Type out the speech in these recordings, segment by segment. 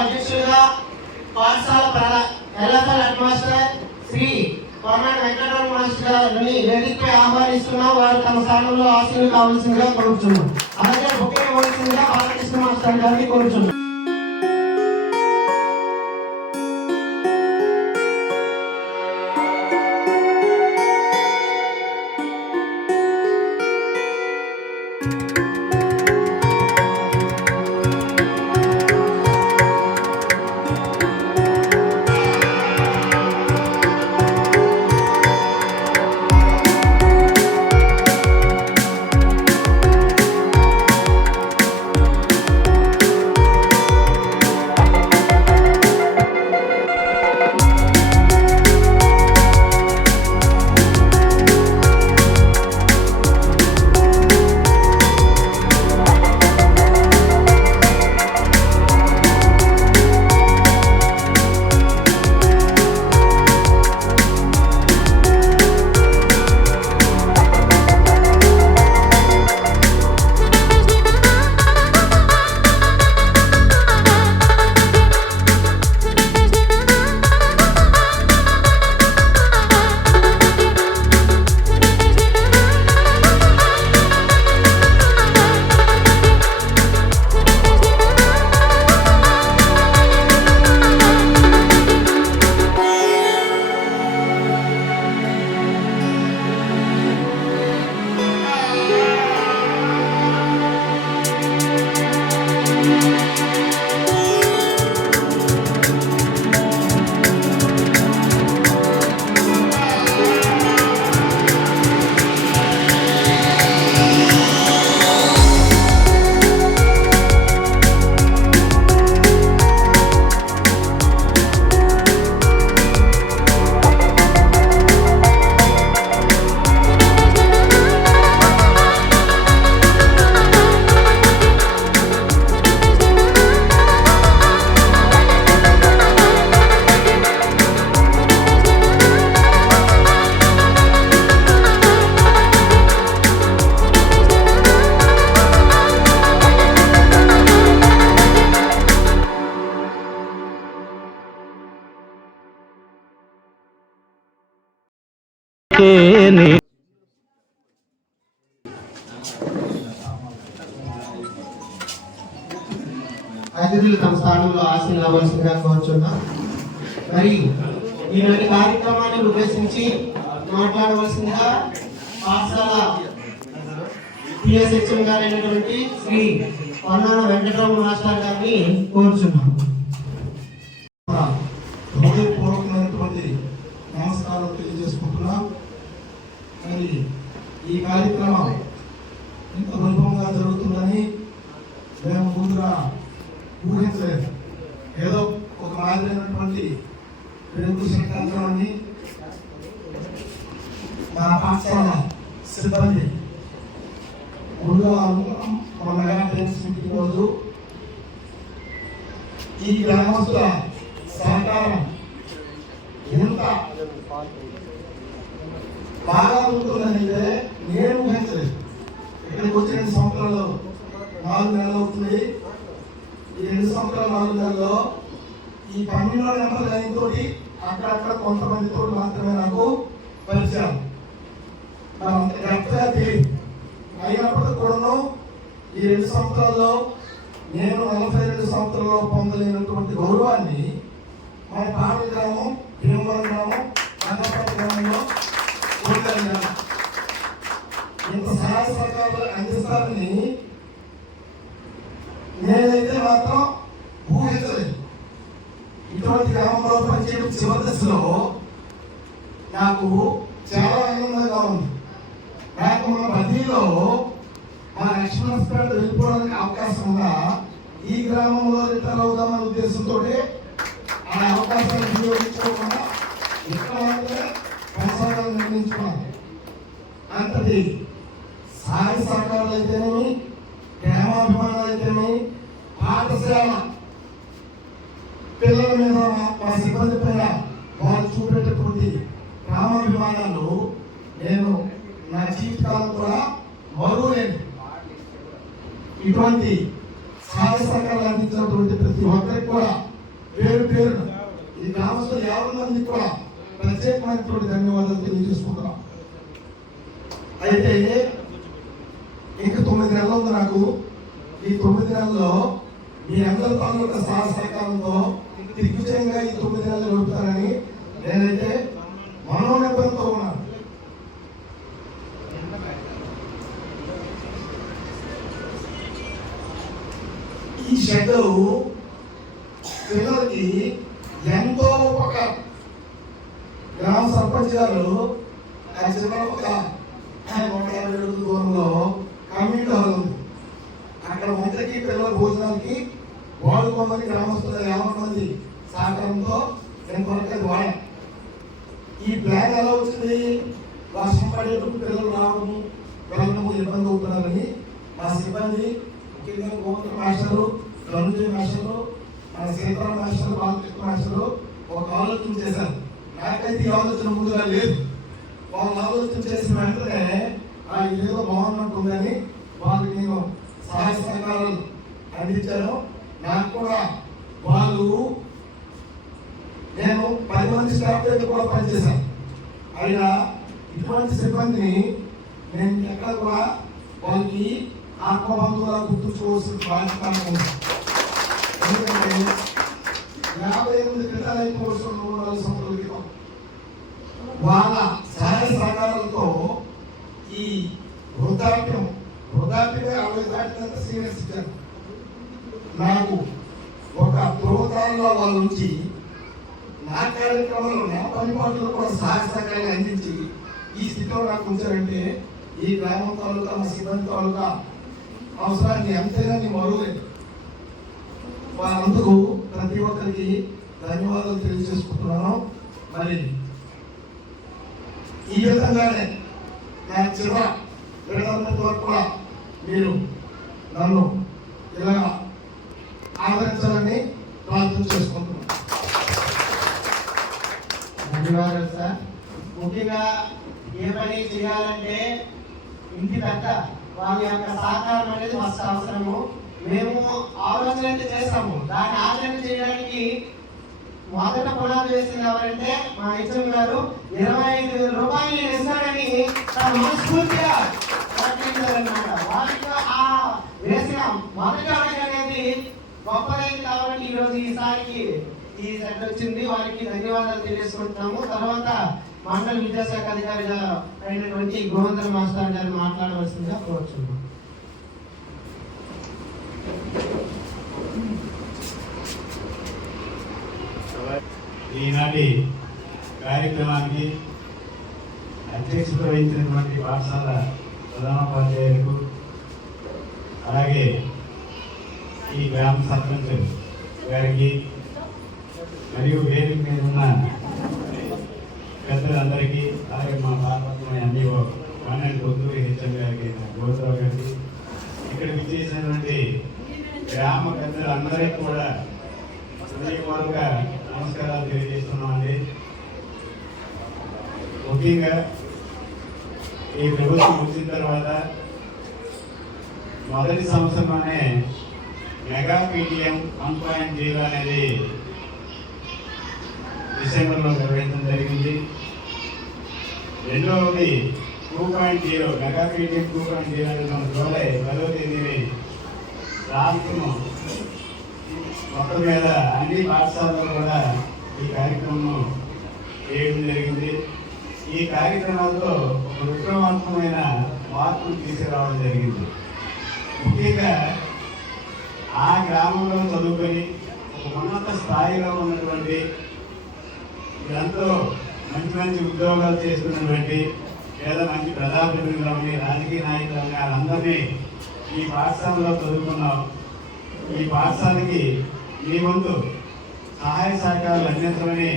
అధ్యక్షులుగా పాఠశాల LFL head master Shri Koranati Venkataramana master గారిని వేదికపై ఆహ్వానిస్తున్నాం. వారు తమ స్థానంలో ఆశీర్లు కావాల్సిందిగా కోరుచున్నాం. అలాగే బొకే ఇవ్వాల్సిందిగా బాలకృష్ణ మాస్టర్ గారిని కోరుచున్నాం. అతిథులు తమ స్థానంలో ఆశీర్లు అవ్వాల్సిందిగా కోరుచున్నా. మరి ఈనాటి కార్యక్రమాన్ని ఉద్దేశించి మాట్లాడవలసిందిగా పాఠశాల పిఎస్హెచ్ఎం గారైనటువంటి శ్రీ కొరనాటి వెంకటరమణ మాస్టర్ గారిని కోరుచున్నాం. హృదయపూర్వకమైనటువంటి నమస్కారం తెలియజేసుకుంటున్నాం. మరి ఈ కార్యక్రమం ఇంత వైభవంగా జరుగుతుందని మేము ముందుగా ఊహించలేదు. ఏదో ఒక మాదిరైనటువంటి పెరుగు సంక్రాంతి మా పాఠశాల సిబ్బంది ముందుగా మన మెగాటెన్స్ మీటింగ్ రోజు ఈ గ్రామస్తుల సహకారం ఎంత బాగా ఉంటుందంటే నేను ఊహించలేదు. ఇక్కడికి వచ్చి 2 సంవత్సరాలు 4 నెలలు అవుతుంది. ఈ 2 సంవత్సరాలు 4 నెలల్లో ఈ 12 నెంబర్ లైన్ తోటి అక్కడక్కడ కొంతమందితో మాత్రమే నాకు పరిచయం. ఎక్కడ తెలియదు. అయినప్పటికీ కూడా ఈ 2 సంవత్సరాల్లో నేను 42 సంవత్సరాల్లో పొందలేనటువంటి గౌరవాన్ని మన పాటల గ్రామం, భీమవరం గ్రామం, రంగపట్ల గ్రామంలో పొందగలిగాను. ఇంత సహాయ సహకారాలు అందిస్తారని నేనైతే మాత్రం ఊహించలేదు. ఇటువంటి గ్రామంలో పనిచేయడం చివరి దశలో నాకు చాలా ఆనందంగా ఉంది. నాకు మన బదిలీలో మా లక్ష్మణపేట వెళ్ళిపోవడానికి అవకాశం ఉందా ఈ గ్రామంలో రిటైర్ అవుదామనే ఉద్దేశంతో ఆ అవకాశాన్ని వినియోగించుకోకుండా ఇక్కడ మాత్రమే కొనసాగాలని నిర్ణయించుకున్నాను. అంతటి సహాయ సహకారాలు అయితేనేమి, ప్రేమాభిమానాలు అయితేనేమి, పాఠశాల పిల్లల మీద మా సిబ్బంది పైన వాళ్ళు చూపేటటువంటి ప్రేమాభిమానాలు నేను నా జీవితకాలం కూడా మరువలేను. ఇటువంటి సహాయ సహకారాలు అందించినటువంటి ప్రతి ఒక్కరికి కూడా పేరు పేరున ఈ గ్రామస్తులు 50 మందికి కూడా ప్రత్యేకమైనటువంటి ధన్యవాదాలు తెలియజేసుకుంటున్నాం. అయితే ఇంకా 9 నెలలు ఉంది నాకు. ఈ 9 నెలల్లో మీ అందరి తాలూకా సహకారంతో దిగ్విజయంగా ఈ 9 నెలలు గడుపుతానని నేనైతే మనోనిర్భరంతో ఉన్నాను. ఈ షెడ్ పిల్లలకి ఎంతో ఉపకారం. గ్రామ సర్పంచ్ గారు యాక్చువల్గా ఒక 150 అడుగుల దూరంలో కమ్యూనిటీ హాల్ ఉంది. అక్కడ మంత్రికి పిల్లల భోజనాలకి వాడుకోమని గ్రామస్తుల 50 మంది సహకారంతో నేను కొరకు అది వాడాను. ఈ ప్లాన్ ఎలా వచ్చింది? వర్షం పడేటప్పుడు పిల్లలు రావడము వెళ్ళడము ఇబ్బంది అవుతున్నారని మా సిబ్బంది, ముఖ్యంగా గోవింద మాస్టరు, ధనుంజయ మాస్టరు, మన సీతారాం మాస్టరు, బాలకృష్ణ మాస్టరు ఒక ఆలోచన చేశారు. నాకైతే ఈ ఆలోచన ముందుగా లేదు. వాళ్ళు ఆలోచన చేసిన వెంటనే ఇదేదో బాగున్నట్టుందని వాళ్ళకి నేను సహాయ సహకారాలు అందించాను. నాకు కూడా వాళ్ళు నేను 10 మంది స్టాఫ్ దగ్గర కూడా పనిచేశాను. అయినా ఇటువంటి సిబ్బందిని నేను ఎక్కడ కూడా వాళ్ళకి ఆత్మబంధువులా గుర్తుంచుకోవాల్సిన బాధ్యత ఉంది. ఎందుకంటే 58 క్రితాలు అయిపోవచ్చు 3-4 సంవత్సరాల క్రితం వాళ్ళ సహాయ సహకారాలతో ఈ వృద్ధాప్యమే 60 దాటినంత సీనియర్స్ ఇచ్చారు. నాకు ఒక ధ్రువతాల్లో వాళ్ళ నుంచి నా కార్యక్రమంలో నా పనిపాట్లు కూడా సహాయ సహకారాలు అందించి ఈ స్థితిలో నాకు ఉంచారంటే ఈ గ్రామం తాలూకా మా సిబ్బంది తాలూకా అవసరాన్ని ఎంతైనా నేను మరువలేదు. వాళ్ళందరూ ప్రతి ఒక్కరికి ధన్యవాదాలు తెలియజేసుకుంటున్నాను. మరి ఈ విధంగానే నా చివర విడదన్నటి వరకు కూడా మీరు నన్ను ఇలా ఆదరించాలని ప్రార్థన చేసుకుంటున్నాను. ధన్యవాదాలు సార్. ముఖ్యంగా ఏ పని చేయాలంటే ఇంటి పెద్ద వాళ్ళ యొక్క సహకారం అనేది మస్తు అవసరము. మేము ఆలోచన అయితే చేస్తాము, దాన్ని ఆచరణ చేయడానికి మొదట పునాది వేసింది ఎవరంటే మా హెచ్ఎం గారు. 25,000 రూపాయలు ఇస్తారని మనస్ఫూర్తిగా ప్రకటించారన్నమాట. వాళ్ళకి ఆ వేసిన మొదటి అడుగు అనేది గొప్పదైంది కాబట్టి ఈరోజు ఈసారికి ఈ సెట్ వచ్చింది. వారికి ధన్యవాదాలు తెలియజేసుకుంటున్నాము. తర్వాత మండల విద్యాశాఖ అధికారిగా అయినటువంటి గోవింద మాస్టర్ గారు మాట్లాడవలసిందిగా కోరుచున్నాం. ఈనాటి కార్యక్రమానికి అధ్యక్షత వహించినటువంటి పాఠశాల ప్రధానోపాధ్యాయులకు, అలాగే ఈ గ్రామ సర్పంచ్ గారికి మరియు వేదిక మీద ఉన్న పెద్దలందరికీ, అలాగే మా పార్వతమైన ఎంఈఓ కాన్వెంట్ కొత్తూరి హెచ్ఎం గారికి, గోత్రావు గారికి, ఇక్కడ విచ్చేసినటువంటి గ్రామ పెద్దలందరికీ కూడా హృదయపూర్వక నమస్కారాలు తెలియజేస్తున్నామండి. ముఖ్యంగా ఈ ప్రభుత్వం వచ్చిన తర్వాత మొదటి సంవత్సరంలోనే మెగా పీటీఎం 1.0 అనేది డిసెంబర్లో నిర్వహించడం జరిగింది. రెండవది 2.0 మెగా పీటీఎం 2.0 అనేది మన జూలై 10వ తేదీని రాష్ట్రం మొత్తం మీద అన్ని పాఠశాలలో కూడా ఈ కార్యక్రమం చేయడం జరిగింది. ఈ కార్యక్రమాల్లో ఒక విప్లవాత్మకమైన మార్పులు తీసుకురావడం జరిగింది. ముఖ్యంగా ఆ గ్రామంలో చదువుకొని ఒక ఉన్నత స్థాయిలో ఉన్నటువంటి ఎంతో మంచి మంచి ఉద్యోగాలు చేసుకున్నటువంటి లేదా మంచి ప్రజాప్రతినిధులని, రాజకీయ నాయకులని వాళ్ళందరినీ ఈ పాఠశాలలో చదువుకున్నాం. ఈ పాఠశాలకి మీ ముందు సహాయ సహకారాలు అందించమని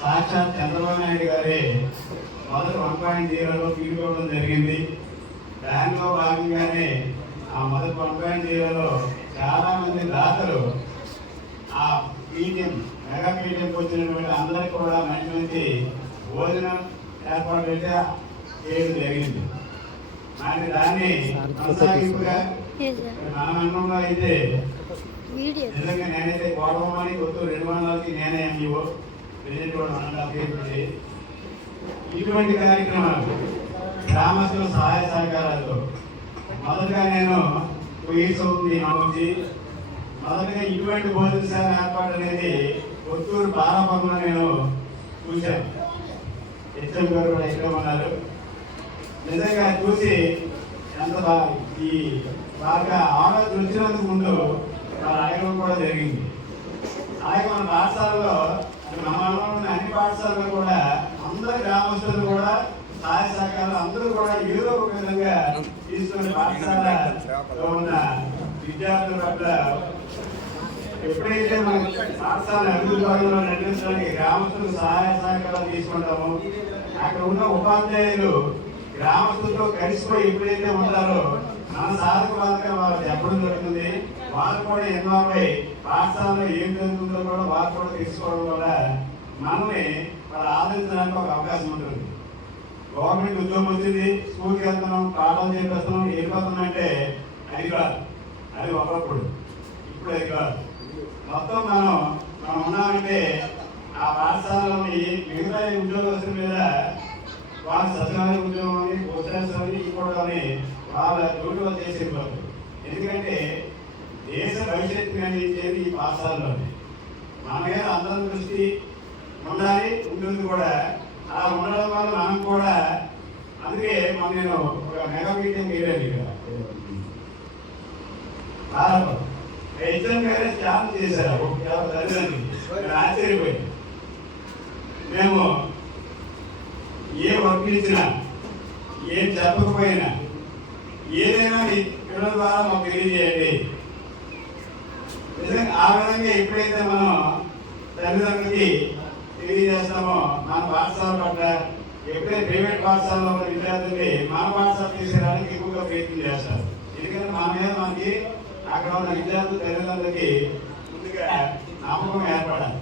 సాక్షాత్ చంద్రబాబు నాయుడు గారే మొదటి 1.0లో తీసుకోవడం జరిగింది. దానిలో భాగంగానే ఆ మొదటి 1.0లో చాలామంది దాతలు ఆ పీటీఎం మెగా పీటీఎంకి వచ్చినటువంటి అందరికీ కూడా మంచి మంచి భోజనం ఏర్పాటు అయితే చేయడం జరిగింది. మరి దాన్ని కొనసాగింపుగా మన మండలంలో అయితే నిజంగా నేనైతే కోడమని కొత్తూరు 2 మండలాలకి నేనే ఎంఈఓ ప్రెసిడెంట్ కూడా 1.5 years నుండి ఇటువంటి కార్యక్రమాలు గ్రామస్తుల సహాయ సహకారాలతో మొదటగా నేను 2 years అవుతుంది నమ్మొచ్చి మొదటగా ఇటువంటి భోజనశాల ఏర్పాటు అనేది కొత్తూరు బారాపంలో నేను చూశాను. హెచ్ఎం గారు కూడా ఇక్కడ ఉన్నారు. నిజంగా చూసి ఎంత ఈ బాగా ఆలోచన వచ్చినందుకు ముందు వాళ్ళు అడగడం కూడా జరిగింది. అలాగే మన పాఠశాలలో మన మండలంలో ఉన్న అన్ని పాఠశాలలో కూడా అందరు గ్రామస్తులు కూడా సహాయ సహకారాలు అందరూ కూడా ఏదో ఒక విధంగా తీసుకుని పాఠశాలలో ఉన్న విద్యార్థుల పట్ల ఎప్పుడైతే మనం పాఠశాల అభివృద్ధి భాగంలో నడిపించడానికి గ్రామస్తులు సహాయ సహకారాలు తీసుకుంటామో అక్కడ ఉన్న ఉపాధ్యాయులు గ్రామస్తులతో కలిసిపోయి ఎప్పుడైతే ఉంటారో మన సాధక బాధగా వాళ్ళు చెప్పడం జరుగుతుంది. వారు కూడా ఇన్వాల్వ్ అయ్యి పాఠశాలలో ఏం జరుగుతుందో కూడా వారు కూడా తెలుసుకోవడం వల్ల మనల్ని వాళ్ళు ఆదరించడానికి ఒక అవకాశం ఉంటుంది. గవర్నమెంట్ ఉద్యోగం వచ్చింది, స్కూల్కి వెళ్తున్నాం, పాఠం చేపిస్తున్నాం, వెళ్ళిపోతున్నాం అంటే అది కాదు. అది ఒకప్పుడు, ఇప్పుడు అది కాదు. మొత్తం మనం ఉన్నామంటే ఆ పాఠశాలలోని మిగతా ఉద్యోగస్తుల మీద వాళ్ళ సచివాలయ ఉద్యోగం అని, పోస్టల్స్ అని, ఇంకోటి వాళ్ళ డ్యూటీలో చేసేవారు. ఎందుకంటే దేశ భవిష్యత్తు నిర్ణయించేది ఈ పాఠశాలలోనే. మన మీద అందరి దృష్టి ఉండాలి, ఉంటుంది కూడా. అలా ఉండడం వల్ల మనం కూడా అందుకే నేను ఒక మెగా మీటింగ్ వెళ్ళాను ఇక్కడ హెచ్ఎం గారే చాలా చేశారు. తల్లిదండ్రులు ఆశ్చర్యపోయింది. మేము ఏ వర్క్ ఇచ్చినా ఏం చెప్పకపోయినా ఏదైనా మీ పిల్లల ద్వారా మాకు తెలియజేయండి. నిజంగా ఆ విధంగా ఎప్పుడైతే మనం తల్లిదండ్రులకి తెలియజేస్తామో మన పాఠశాల పట్ల ఎప్పుడైతే ప్రైవేట్ పాఠశాలలో ఉన్న విద్యార్థుల్ని మన పాఠశాల తీసుకురావడానికి ఎక్కువగా ప్రయత్నం చేస్తారు. ఎందుకంటే మన మీద మనకి అక్కడ ఉన్న విద్యార్థుల తల్లిదండ్రులకి ముందుగా నమ్మకం ఏర్పడాలి.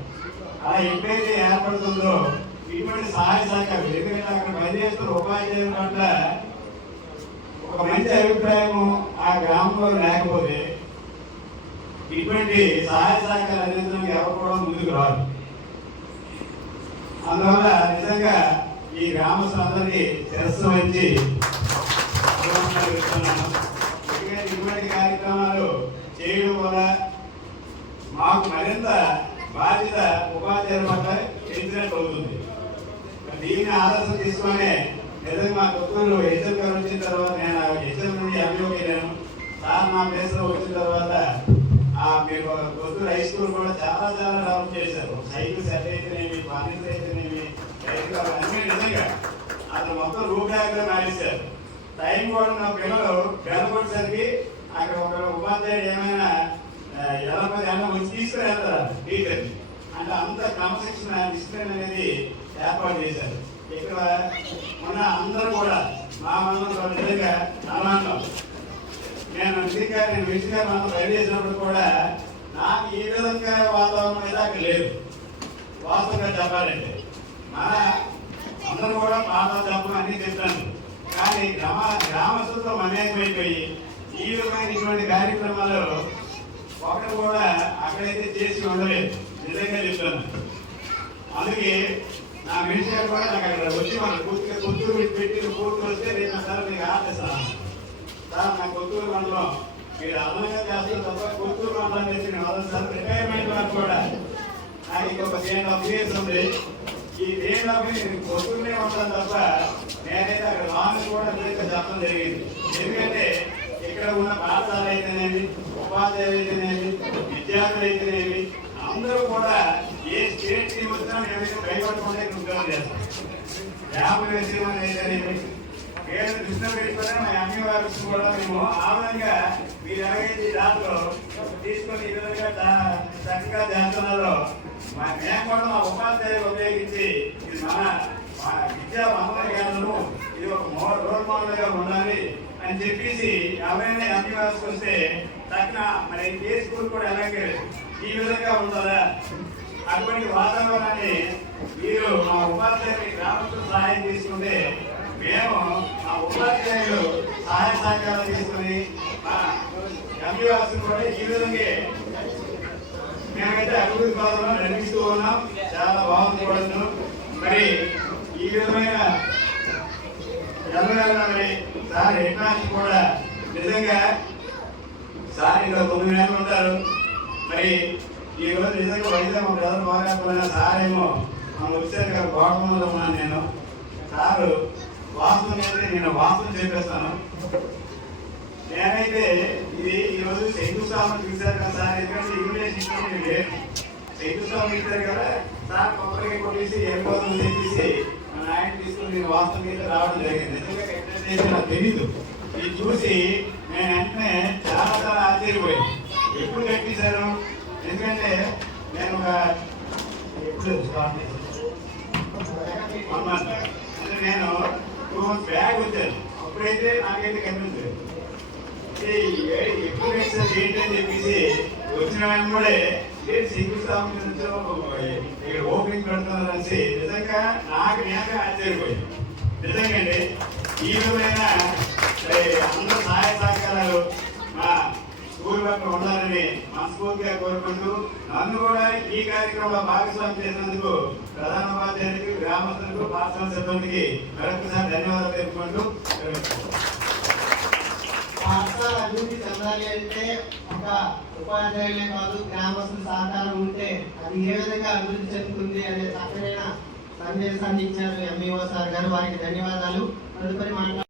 అలా ఎప్పుడైతే ఏర్పడుతుందో ఇటువంటి సహాయ సహకారం, ఎందుకంటే అక్కడ పనిచేస్తున్న ఉపాధ్యాయుల పట్ల ఒక మంచి అభిప్రాయం ఆ గ్రామంలో లేకపోతే ఇటువంటి సహాయ సహకారాలు అందించడానికి ఎవరు కూడా ముందుకు రాదు. అందువల్ల నిజంగా ఈ గ్రామస్తులందరినీ శిరస్సు వచ్చి ఇటువంటి కార్యక్రమాలు చేయడం వల్ల మాకు మరింత బాధ్యత ఉపాధ్యాయుల పట్ల పెంచినట్టు అవుతుంది. దీన్ని ఆదర్శం తీసుకొని నిజంగా మా కొత్తూరు హెచ్ఎం గారు వచ్చిన తర్వాత నేను హెచ్ఎం నుండి ఎంఈఓకి వెళ్ళాను. సార్ నా ప్లేస్లో వచ్చిన తర్వాత మీరు కొత్తూరు హై స్కూల్ కూడా చాలా డెవలప్ చేశారు. సైకిల్ సెట్ అయితేనేమి, ఫర్నిచర్ అయితేనేమి, అన్నీ నిజంగా అసలు మొత్తం రూపురేఖలు మారేశారు. టైం కూడా నా పిల్లలు గెలకొట్టేసరికి అక్కడ ఒక ఉపాధ్యాయుడు ఏమైనా ఎలా వచ్చి తీసుకుని వెళ్తారు టీచర్ని అంటే అంత క్రమశిక్షణ డిసిప్లిన్ అనేది ఏర్పాటు చేశారు. ఇక్కడ ఉన్న అందరూ కూడా మా మండలంలో నిజంగా ఆనందం. నేను విసిగా మనం బయట చేసినప్పుడు కూడా నాకు ఈ విధంగా వాతావరణం అయితే అక్కడ లేదు. వాస్తవంగా చెప్పాలంటే మన అందరూ కూడా పాఠాలు చెప్పడం అన్నీ చెప్తాను. కానీ గ్రామస్తులతో మమేకమైపోయి ఈ విధమైన ఇటువంటి కార్యక్రమాలు ఒకటి కూడా అక్కడైతే చేసి ఉండలేదు. నిజంగా చెప్తాను. అందుకే నా మినిస్టర్ కూడా నాకు అక్కడ వచ్చి మన పూర్తిగా కొత్తూరు పెట్టి పూర్తి వస్తే రేపు సార్ మీకు ఆదేశాను సార్ నా కొత్తూరు మండలం మీరు అదనంగా చేస్తారు తప్ప కొత్తూరు మండలం చేసి నేను సార్ రిటైర్మెంట్ వరకు కూడా నాకు ఇంకొక 3.5 years ఉంది. ఈ 3.5 years నేను కొత్తూరునే ఉంటాను తప్ప నేనైతే అక్కడ లాంగ్ కూడా నిజంగా చెప్పడం జరిగింది. ఎందుకంటే ఇక్కడ ఉన్న పాఠశాల అయితేనేమి, ఉపాధ్యాయులు అయితేనేమి, విద్యార్థులు అయితేనేమి అందరూ కూడా ఏ స్టేట్ టీం వచ్చినా మేమైతే భయపడకుండా ఇక్కడ ఉద్యోగం చేస్తాం. యాభై వేసిన అయితేనేమి పేరు దృష్టిలో పెట్టుకుని మా అన్ని వారి కూడా మేము ఆ విధంగా మీరు ఎలాగైతే దాంట్లో తీసుకొని ఈ విధంగా చక్కగా చేస్తున్నారో మేము కూడా మా ఉపాధ్యాయులు ఉపయోగించి ఇది మన విద్యా మండల కేంద్రము ఇది ఒక రోల్ మోడల్ గా ఉండాలి అని చెప్పేసి ఎవరైనా అన్ని వారికి వస్తే తగిన మరి ఏ స్కూల్ కూడా ఎలాగే ఈ విధంగా ఉంటుందా అటువంటి వాతావరణాన్ని మీరు మా ఉపాధ్యాయులు గ్రామస్తులు సహాయం తీసుకుంటే మేము ఆ ఉపాధ్యాయులు సహాయ సహకారాలు తీసుకుని ఎంబీఓస్ కూడా ఈ విధంగా మేమైతే అభివృద్ధి పదంలో నడిపిస్తూ ఉన్నాం. చాలా బాగుంది కూడా. మరి ఈ విధమైన మరి సార్ హెడ్ మాస్టర్ కూడా నిజంగా సార్ ఇంకా 9 నెలలు ఉంటారు. మరి ఈ రోజు నిజంగా వైద్యం మా బ్రదర్ బాగా సార్ ఏమో వచ్చారు కదా గోడలో ఉన్నాను నేను. సారు వాస్తవం అయితే నేను వాస్తవం చెప్పేస్తాను. నేనైతే ఇది ఈరోజు శంకుస్థాపన చూశారు కదా సార్, ఎందుకంటే ఇంగ్లీష్ ఇష్టం లేదు. శంకుస్థాపన ఇచ్చారు కదా సార్, కొబ్బరికి కొట్టేసి ఏర్పాటు చేసి మన ఆయన తీసుకుని నేను వాస్తవం అయితే రావడం జరిగింది. నిజంగా ఎట్లా నాకు తెలీదు. ఇది చూసి నేను వెంటనే చాలా ఆశ్చర్యపోయాను. ఎప్పుడు కట్టించారు? ఎందుకంటే నేను ఒక ఎప్పుడు స్టార్ట్ చేశాను అంటే నేను 2 months బ్యాక్ వచ్చాను. అప్పుడైతే నాకైతే కనిపించలేదు. ఎప్పుడు వేసారు ఏంటని చెప్పేసి వచ్చిన వెంబడే శంకుస్థాపన ఇక్కడ ఓపెనింగ్ పెడుతున్నారని నిజంగా నాకు నేనే ఆశ్చర్యపోయాను. నిజంగా అండి ఈ విధమైన అందరూ సహాయ సహకారాలు మా స్కూల్ పట్ల ఉండాలని మనస్ఫూర్తిగా కోరుకుంటూ నన్ను కూడా ఈ కార్యక్రమంలో భాగస్వామి చేసినందుకు ప్రధాన ఉపాధ్యాయునికి, గ్రామస్తులకు, పాఠశాల సిబ్బందికి మరొకసారి ధన్యవాదాలు తెలుపుకుంటూ పాఠశాల అభివృద్ధి చెందాలి అంటే ఒక ఉపాధ్యాయులే కాదు గ్రామస్తుల సహకారం ఉంటే అది ఏ విధంగా అభివృద్ధి చెందుతుంది అనే చక్కనైన సందేశాన్ని ఇచ్చారు ఎంఈఓ సార్ గారు. వారికి ధన్యవాదాలు. తదుపరి మాట్లాడారు